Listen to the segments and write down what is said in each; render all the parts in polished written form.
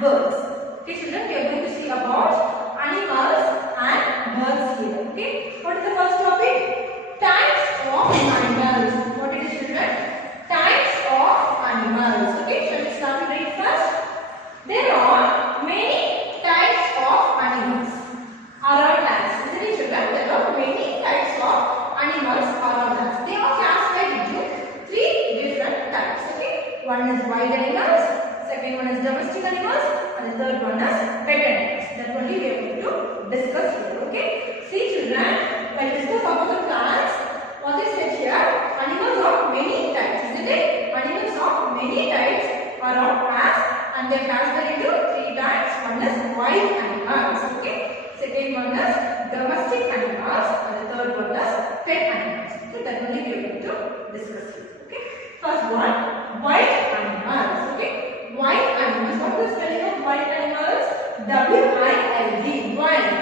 birds. Okay children, we are going to see about animals and birds here. Okay, what is the first topic? Types of animals. What it is children? Types of animals. Okay, shall we start with it first? There are many types of animals around us. Isn't it children? There are many types of animals around us. They are classified into three different types. Okay, one is wild animals, second one is domestic animals, and the third one is pet animals. That only we are going to discuss here. Okay, see children, when we discuss about the plants, what is said here? Animals of many types. Isn't it? Animals of many types around us, and they are classified into three types. One is wild animals. Okay, second one is domestic animals, and the third one is pet animals. So that only we are going to discuss here. Okay, first one, wild animals. Okay, wild animals. What is the spelling of wild animals? W-I-L-D. Wild.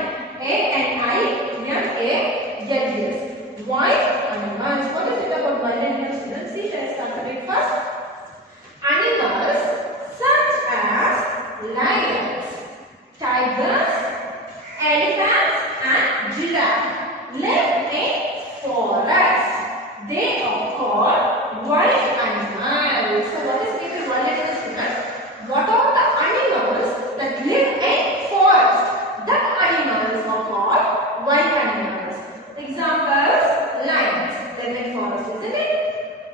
A-N-I-M-A-L-D-S. Wild animals. What is it about wild animals? Let's see. Shall I start with it first? Animals such as lions, tigers, elephants, and giraffe live in forests. They are called wild animals. So what is meant by wild animals? What are the animals that live in forest? That animals are called wild animals. Examples: lions live in forest, isn't it?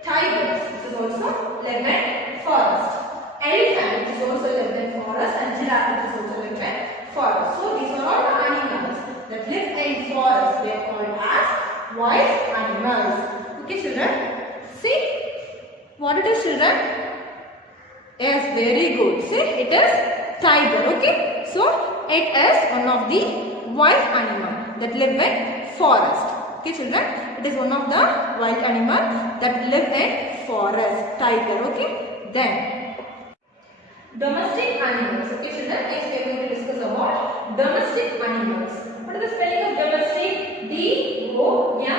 Tigers, which is also live in forest. Elephant, which is also live in forest, and giraffe, which is also live in forest. So these are all the animals that live in forest. They are called as wild animals. Okay, children. See what it is, children. Yes, very good. See, it is tiger. Okay, so it is one of the wild animal that live in forest. Okay, children, it is one of the wild animal that live in forest. Tiger. Okay, then domestic animals. Okay, children, next we are going to discuss about domestic animals. What is the spelling of domestic? D-O-M-E-S-T-I-C.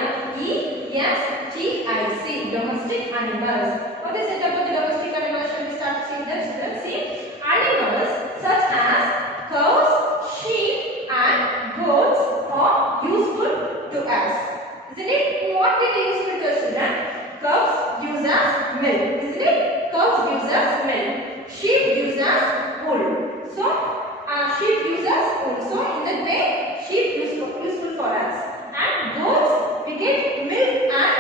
Domestic animals. What is it about the domestic animals? Shall we start seeing that? Children, see, animals such as cows, sheep, and goats are useful to us. Isn't it? What are they useful to us, children? Cows gives us milk. Isn't it? Cows gives us milk. Sheep gives us wool. So, sheep gives us wool. So, in that way, sheep is useful for us. And goats, we get milk and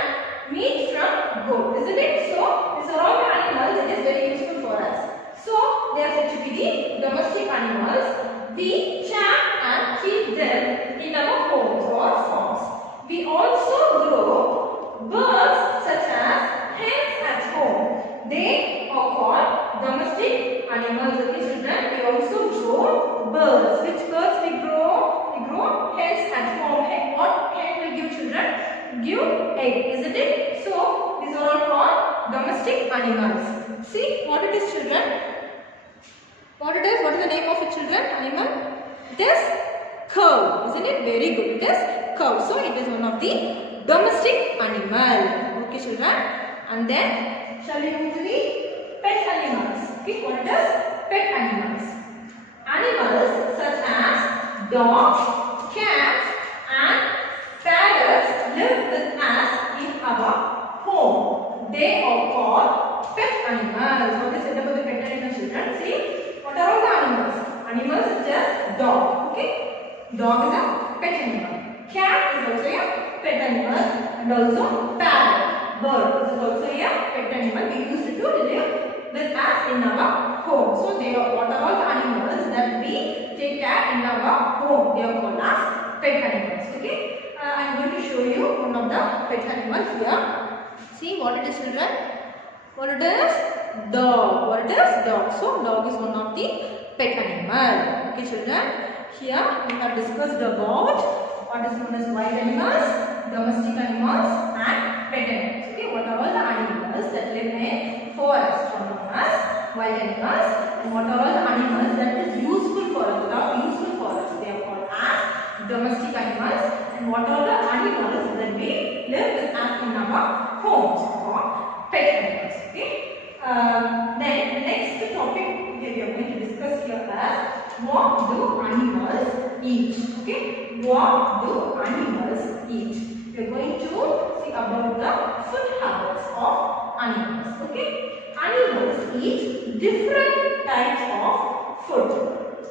meat from goat. Isn't it? So, these are all the animals. It is very useful for us. So, they are said to be the domestic animals. We trap and keep them in our homes or farms. We also grow birds such as hens at home. They are called domestic animals. Okay, children. We also grow birds. Which birds we grow? We grow hens at home. What hen will give children? Give egg, isn't it? So these are all called domestic animals. See what it is, children. What it is? What is the name of it, children? Animal? It is cow, isn't it? Very good. It is cow. So it is one of the domestic animal. Okay, children. And then shall we move to the pet animals? Okay, what it is? Pet animals. Animals such as dogs, cats, and parrots live with us in our home. They are called pet animals. What is it about the pet animals, children? See, what are all the animals? Animals such as dog. Okay, dog is a pet animal. Cat is also a pet animal, and also parrot, bird is also a pet animal. We used to live with us in our home. So they are what are all the animals that we take care in our home? They are called as pet animals. Okay, I am going to show you one of the pet animals here. See what it is, children. What it is? Dog. What it is? Dog. So dog is one of the pet animal. Okay, children. Here we have discussed about what is known as wild animals, domestic animals, and pet animals. Okay, what are all the animals that live in forest are known as wild animals, and what are all the animals that is useful for us, that are useful for us? They are called as domestic animals, and what are the animals that we live with us in our homes or pet animals. Okay. Then the next topic we today we are going to discuss here as what do animals eat. Okay, what do animals eat? We are going to see about the food habits of animals. Okay, animals eat different types of food.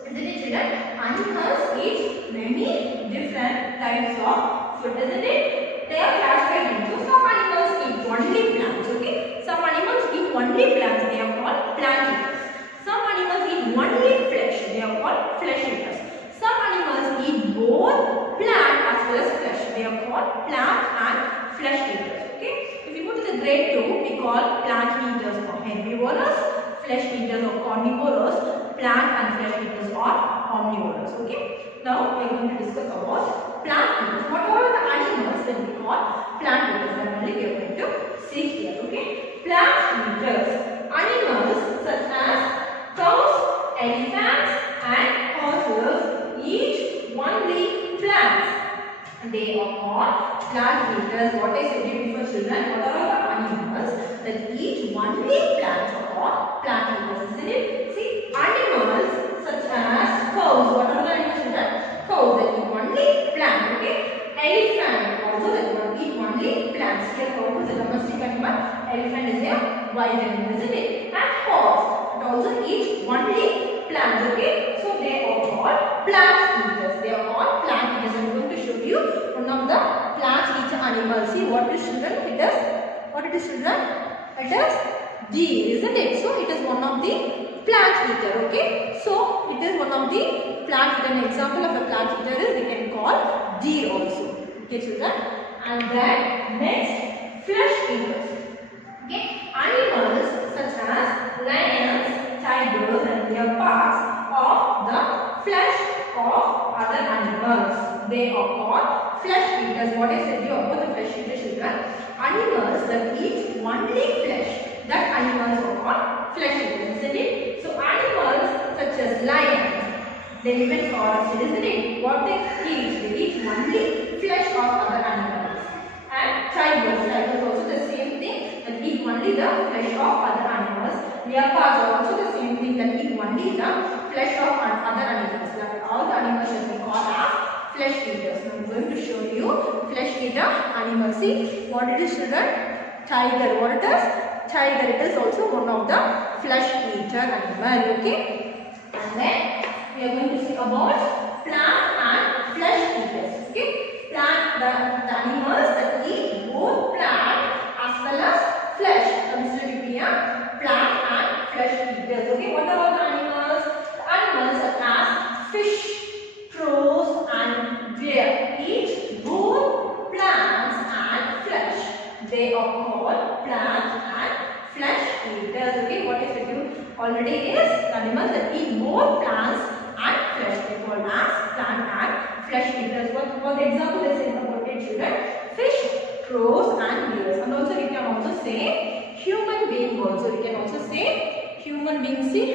Isn't it children? Animals eat many different types of food. Isn't it? They are classified into some animals eat only plants. Okay, some animals eat only plants. They are called plant eaters. Some animals eat only flesh. They are called flesh eaters. Some animals eat both plant as well as flesh. They are called plant and flesh eaters. Okay. If you go to the grade 2, we call plant eaters or herbivorous, flesh eaters or carnivorous, plant and flesh eaters or omnivorous. Okay. Now we are going to discuss about plant eaters. What are the animals that we call plant eaters? That only we are going to see here. Okay. Plant eaters. Animals such as cows, elephants and horses eat only plants. They are called plant eaters. What I said before children, what are the animals that eat only plants are called plant eaters, isn't it? See, animals such as cows, what are the animals children? Cows that eat only plants, okay? Elephant also that eat only plants. Here cow is a domestic animal, elephant is a wild animal, isn't it? And horse that also eat only plants, okay? So they are called plant eaters. They are called plant eaters. I am going to show you one of the plant eater animals. See what is children? It is what it is children? It is deer, isn't it? So it is one of the plant eater. Okay. So it is one of the plant eater. An example of a plant eater is we can call deer also. Okay, children. And then next flesh eaters. Okay, animals such as lions, tigers, and leopards are the flesh of other animals. They are called flesh eaters. What I said you about the flesh eaters, children? Animals that eat only flesh. That animals are called flesh eaters, isn't it? So animals such as lions, they live in forests, isn't it? What they eat only flesh of other animals. And tigers also the same thing that eat only the flesh of other animals. Leopards are also the same thing that eat only the flesh of other animals. Like all the animals should be called as flesh eaters. Now I am going to show you flesh eater animals. See what it is children? Tiger. What it is? Tiger. It is also one of the flesh eater animal. Okay. And then we are going to see about plant and flesh eaters. Okay. Plant, the animals that eat both plant as well as flesh. Consider to be a plant and flesh eaters. Okay. What are all the animals? The animals such as fish, crows and deer eat both plants and flesh. They are called plant and flesh eaters. Okay. What I said you already is animals that eat both plants and flesh. They are called as plant and flesh eaters. For the example, let's say about it children, fish, crows and deers. And also we can also say human being also. We can also say human being. See,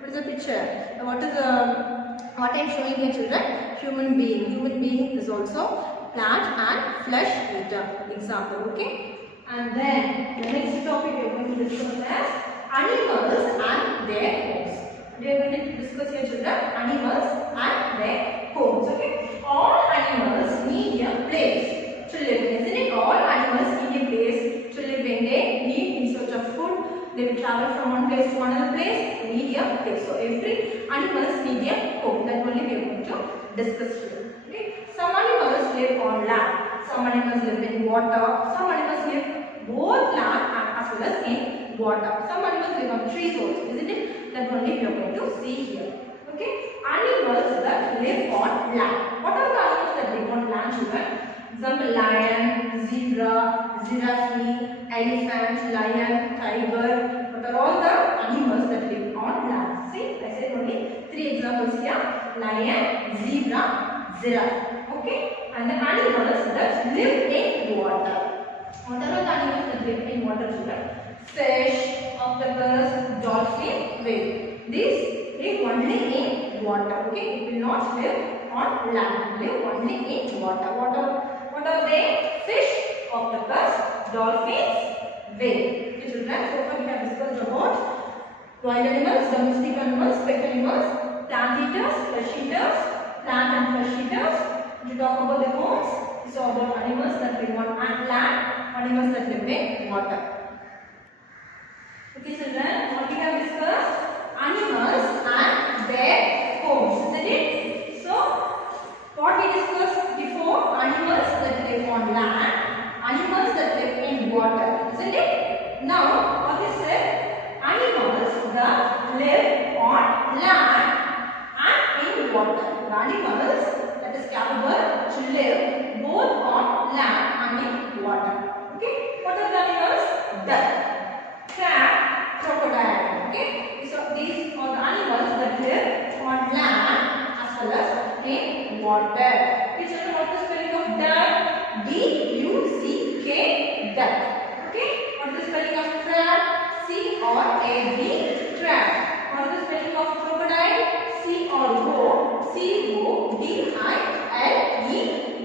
what is the picture? What I am showing here children? Human being. Human being is also plant and flesh eater. Example, okay? And then the next topic we are going to discuss is animals and their homes. We are going to discuss here children, animals and their homes. Okay? All animals need a place to live in, isn't it? All animals need a place to live in. They need in search of food. They will travel from one place to another place. They need a place. So every animals need a home. That only we are going to discuss here. Okay? Some animals live on land. Some animals live in water. Some animals live both land as well as in water. Some animals live on trees also, isn't it? That only we are going to see here. Okay? Animals that live on land. What are the animals that live on land, children? Example, lion, zebra, giraffe, elephant, lion, tiger. What are all the animals that live on land? See, I said only 3 examples here. Lion, zebra, giraffe. Okay? And the animals that live in water. What are all the animals that live in water, children? Fish, octopus, dolphin, whale. These live only in water. Okay? It will not live on land. It live only in water. What are they? Fish, octopus, dolphins, whale. Okay, children. So far we have discussed about wild animals, domestic animals, land flesh eaters. To talk about the bones, these are about animals that live on land, animals that live in water. Okay children, what we have discussed? Animals and their homes, isn't it? So, what we discussed before, animals that live on land, animals that live in water, isn't it? Now, what is it? Animals that live on land and in water. The animals that is capable to live both on land and in water. Okay? What are the animals? Duck, crab, crocodile. Okay? So, these are the animals that live on land as well as in water. Okay, children, what is the spelling of duck? D-U-C-K, duck. Okay? What is the spelling of crab? C-R-A-B, crab. What is the spelling of crocodile? C-R-O-C-O-D-I-L-E,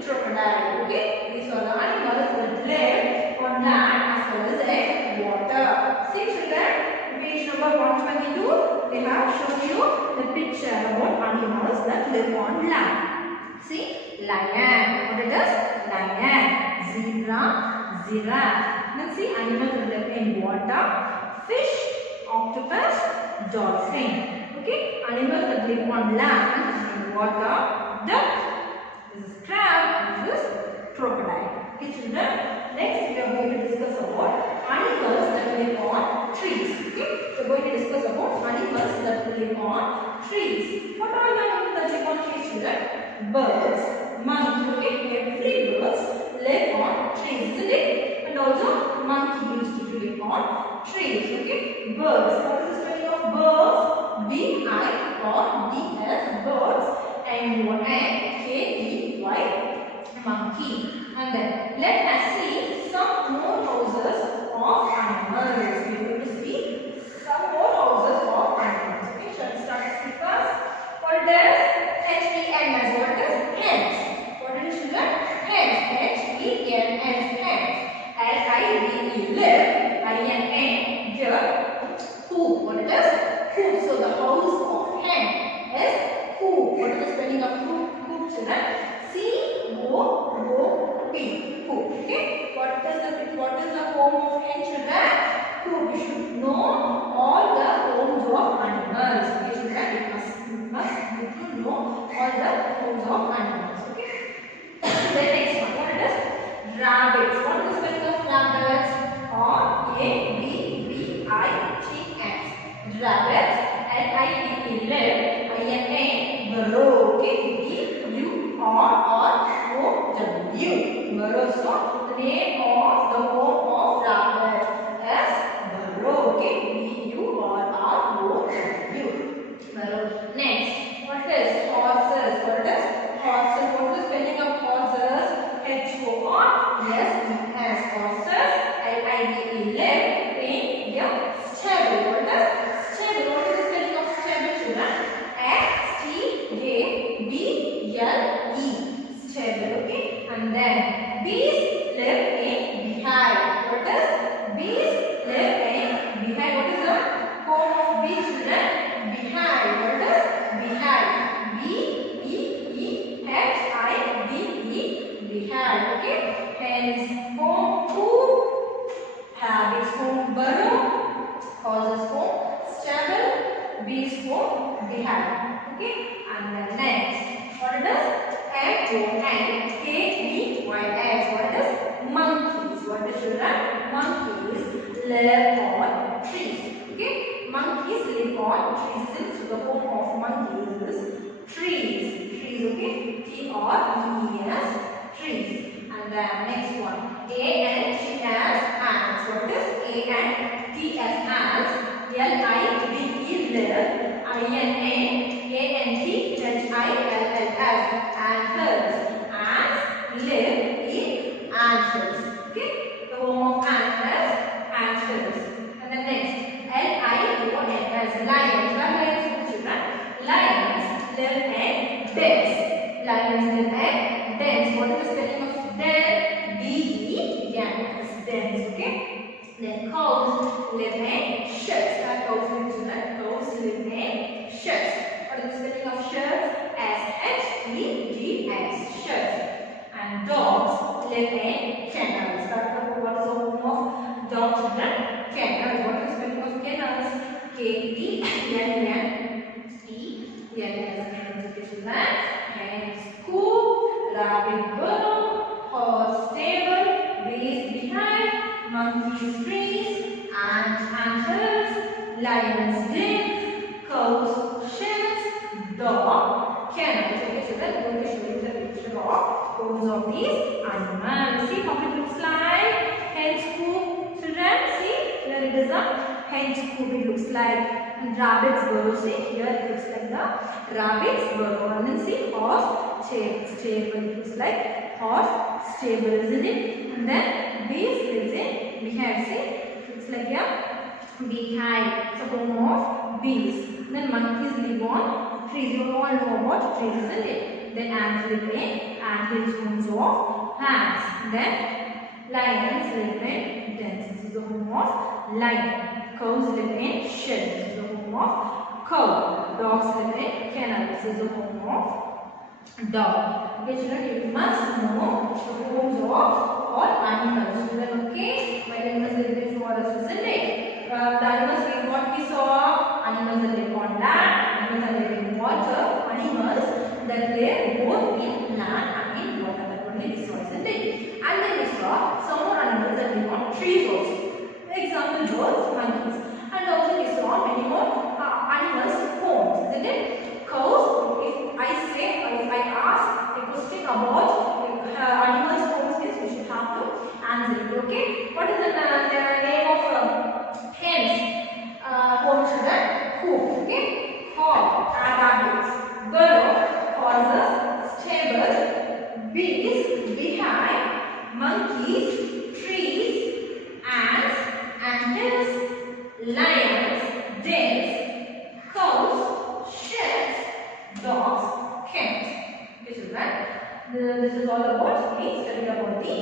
crocodile. Okay? These are the animals that live on land as well as in water. See children, page number 122, they have shown you the picture about animals that live on land. See, lion. What it is? Lion. Zebra, giraffe. Then see, animals that live in water. Fish, octopus, dolphin. Okay, animals that live on land and water. Duck. This is crab. This is crocodile. Okay, children. Next, we are going to discuss about animals that live on trees. Okay, we are going to discuss about animals that live on trees. What are the animals that live on trees, children? Birds, monkeys. Okay, every birds live on trees, isn't it? And also, monkey used to live on trees. Okay, birds. What is the spelling of birds? B-I-R-D-S, birds. M-O-N-K-E-Y, monkey. And then let us see some more houses of animals. We are going to see some more houses of animals. Okay, shall we start this first? What is H-E-N-S? What is hens? What is children? Hens. H-E-N-S, hens. L-I-V-E, live. I-N-N, deer. Coop. What it is? Coop. So the house of hen is coop. What is the spelling of coop? Coop, children? C-O-O-P. Coop. Okay. What is the home of hen, children? Coop. You should know all the homes of animals. Okay, children. You must know all the homes of animals. Okay. The next one. What it is? Rabbits. What is the spelling of rabbits? R-A-B-B-I-T-S. Rabbits. L-I-V-E, live. I-N-A, burrow. Okay. B-U-R-R-O-W. Burrow. So, the name of the home of rabbit is burrow. Okay. B-U-R-R-O-W. Burrow. Next, what is horses? What is horses? What is the spelling of horses? H-O-R-S-E-S. Horses. L-I-V-E, live in the stable. What is stable? What is the spelling of stable, children? S-T-A-B-L-E. Stable. Okay. And then bees live in beehive. What is bees live in beehive? What is the home of bees, children? Beehive. What is beehive? B-E-E-H-I-V-E. Beehive. Okay. Hence home coop. Rabbits home burrow. Horses home stable. Bees home beehive. Okay. And then next, what it is? M-O-N-K-E-Y-S. What is monkeys? What is children? Monkeys live on trees. Okay. Monkeys live on trees. So the home of monkeys is trees. Trees. Okay. T-R-E-E-S. Trees. And then next one. A-N-T-S, ants. What is A-N-T-S, ants? L-I-V-E, live. I-N-A-N-T-H-I-L-L-S, anthers. Ants live in anthers. Okay? The home of ants is anthers. And then next, L-I-O-N-S, lions. What are lions, children? Lions live in dens. Lions live in dens. What is the spelling of den? D-E-N-S, dens. Okay? Then cows live in sheds. Cows live in sheds. What is the spelling of sheds? S-H-E-D. S, sheds. And dogs live in kennels. What is the home of dog children? Kennels. What is the spelling of kennels? K-E-N-N-E-L-S. Hence, coop, rabbit burrow, horse stable, raised behind, monkey's trees, antlers, lion's den, cow's sheds, dog kennels. Okay, so then I'm going to show you the picture of homes of these animals. See how it looks like. Hence, coop, children. See, here it is a hen's coop. It looks like. And rabbit's burrow. See, here it looks like the rabbit's burrow. And then see, horse stable. It looks like horse stable, isn't it? And then bees lives in behind. See, it looks like a beehive. So home of bees. Then monkeys live on trees. You all know about trees, isn't it? Then ants live in ants, homes of ants. Then lions live in dens. This is the home of lion. Cows live in sheds. This is the home of cow. Dogs live in kennel. This is the home of dog. Okay, children, you must know the homes of all animals. Children, okay? My animals live in forest, isn't it? The animals we what we saw. Animals that live on land. Animals that live in water. Animals that live both in land and in water. That only we saw, isn't it? And then we saw some more animals that live on trees also. For example, birds, monkeys. And also we saw many more animals' homes, isn't it? Cows. If I ask a question about animals' homes, we should have to answer it. Okay? What is the name of hens? Home, children? Coop. Okay? Hall, rabbits, burrow, horses, stable, bees, beehive, monkeys, trees, ants, antlers, lions, dens, cows, sheds, dogs, kennels. Okay, children. This is all about the study about the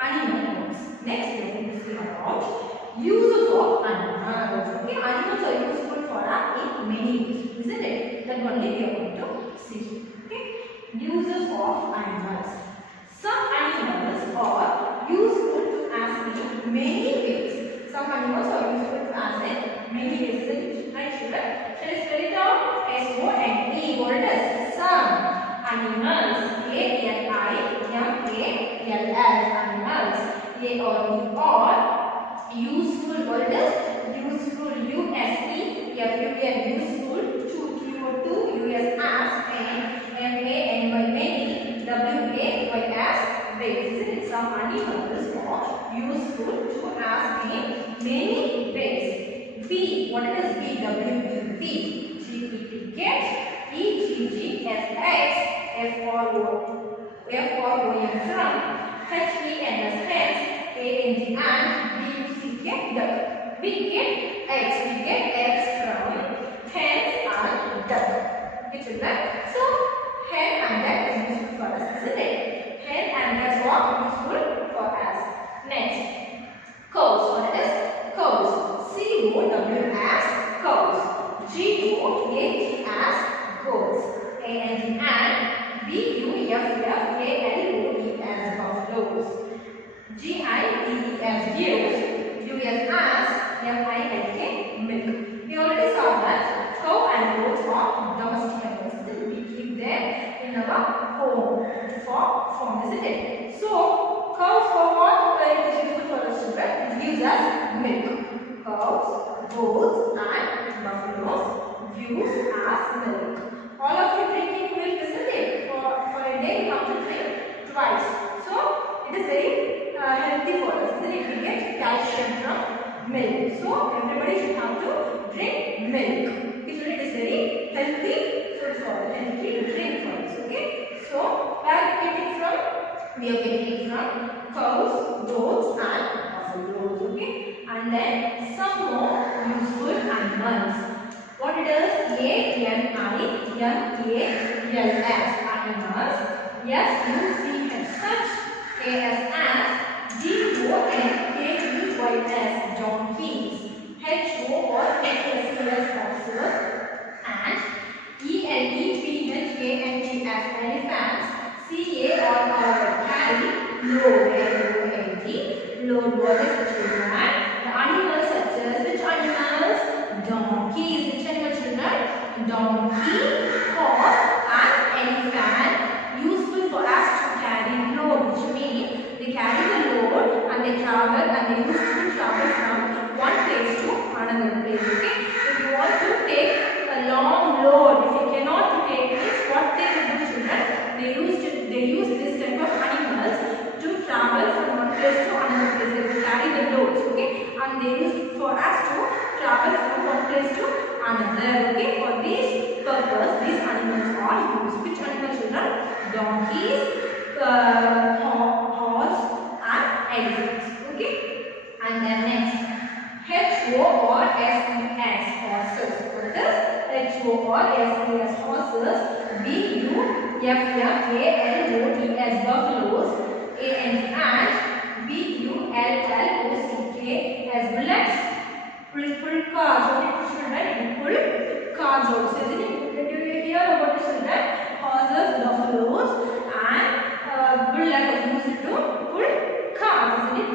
animal homes. Next, we are going to see about uses of animals. Okay, animals are useful for us in many ways, isn't it? That only we are going to see. Okay, uses of animals. Some animals are useful to us in many ways. Some animals are useful to us in many ways, isn't it? Right, children? Shall I spell it out? S-O-M-E. What it is? Some animals. A-N-I-M-A-L-S. Animals. A-R-E are useful. What it is? Useful. U-S-E. F-U-L. Useful. Q-U-O-2. U-S-S. M-A-N-Y. Many. W-A-Y-S. Ways. Isn't it? Some animals are useful to us in many ways. B. What it is? B. W-E. B. G-E-T. Get. E-G-G-S-X. F-R-O-M. From. H-E-N-S. Hence. A-N-G. And. B-U-C-K. Duck. We get X. We get X from hens and duck. Okay, children. So, hen and duck is useful for us, isn't it? Hen and duck are useful for us. Next, cows. What it is? Cows. C-O-W-S. Cows. G-O-A-T-S. Goats. A-N-D and B-U-F-F-A-L-O-E-S. Buffaloes. G-I-E-E-S. Geese. U-S-S. M-I-L-K. Milk. We already saw that cow and goats are domestic animals. We keep them in our home for farm, isn't it? So, cows for what? It is useful for us, children. It gives us milk. Cows, goats, and buffaloes use as milk. All of you drinking milk, isn't it? For a day, you have to drink twice. So, it is very healthy for us, isn't it? We get calcium from milk. So, everybody should have to drink milk. It is very healthy food for us, healthy drink for us. Okay? So, where are we getting from? We are getting it from cows, goats, and buffaloes. Okay? And then some more useful animals. What it is? A-N-I-M-A-L-S. Animals. S-U-C-H. Such. A-S-S. D-O-N-K-E-Y-S. Donkeys. H-O-R-H-S-E-S. Horses. And E-L-E-P-H-A-N-T-S. Elephants. C load. What is the children? The animals such as which animals? Donkeys. Which animal children? Donkey, horse and elephant. Useful for us to carry load, which means they carry the load and they travel and they used to travel from one place to another place. Okay. If you want to take a long load, if you cannot take this, what they will do children? They use this type of animals to travel from one place to another place. They will carry the loads, okay, and they use for us to travel from one place to another. Okay, for this purpose, these animals are used. Which animals children? Donkeys, horse, and elephants. Okay, and then next, HO or SES horses. What is HO or SES horses? BUFFALOTS buffaloes, and BULLOCKS bullocks. Full cars. What is children? Full cars also. Isn't it? Did you hear about the children? Horses, buffaloes, and bullocks used to pull cars. Isn't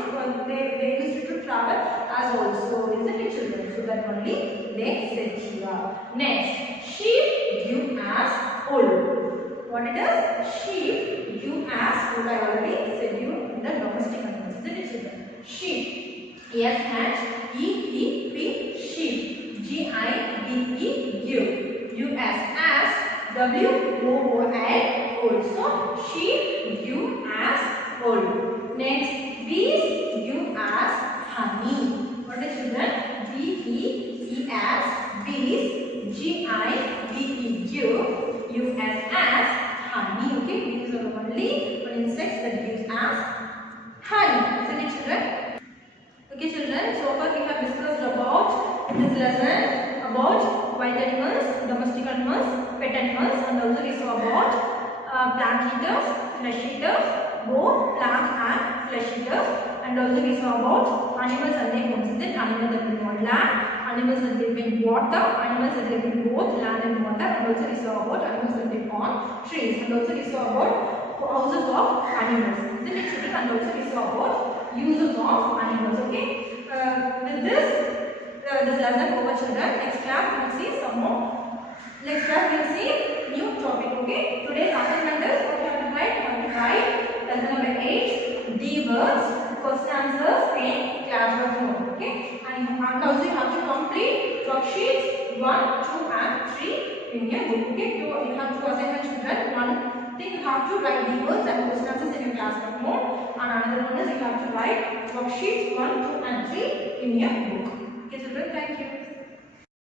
it? They used to travel as also. Isn't it children? So that only they said here. Next, sheep due as wool. What it is? Sheep due as wool. I already said you in the domestic animals. Isn't it children? Sheep. SHEEP, sheep. GIBE, US as WOOL, wool. So sheep due as wool. Next, bees due as honey. What is children? BEES, bees. GIBE, US as honey. Okay, these are only insects that gives us honey. Isn't it children? Okay children, so far we have discussed about this lesson about wild animals, domestic animals, pet animals, and also we saw about plant eaters, flesh eaters, both plant and flesh eaters, and also we saw about animals and their homes. Animals that live on land, animals that live in water, animals that live in both land and water, and also we saw about animals that live on trees, and also we saw about houses of animals. Isn't it children? And also we saw about uses of animals. Okay, with this lesson over children. Next class we will see some more. Next class we will see new topic. Okay, today's assignment is what you have to write. You have to write lesson number 8, D words, question answers in classwork mode. Okay, and also you have to complete worksheets 1, 2 and 3 in your book. Okay, so you have to assign children one thing. You have to write the words and question answers in your classwork mode, and another one is you have to write worksheets 1, 2 and 3 in your book. Okay children, thank you.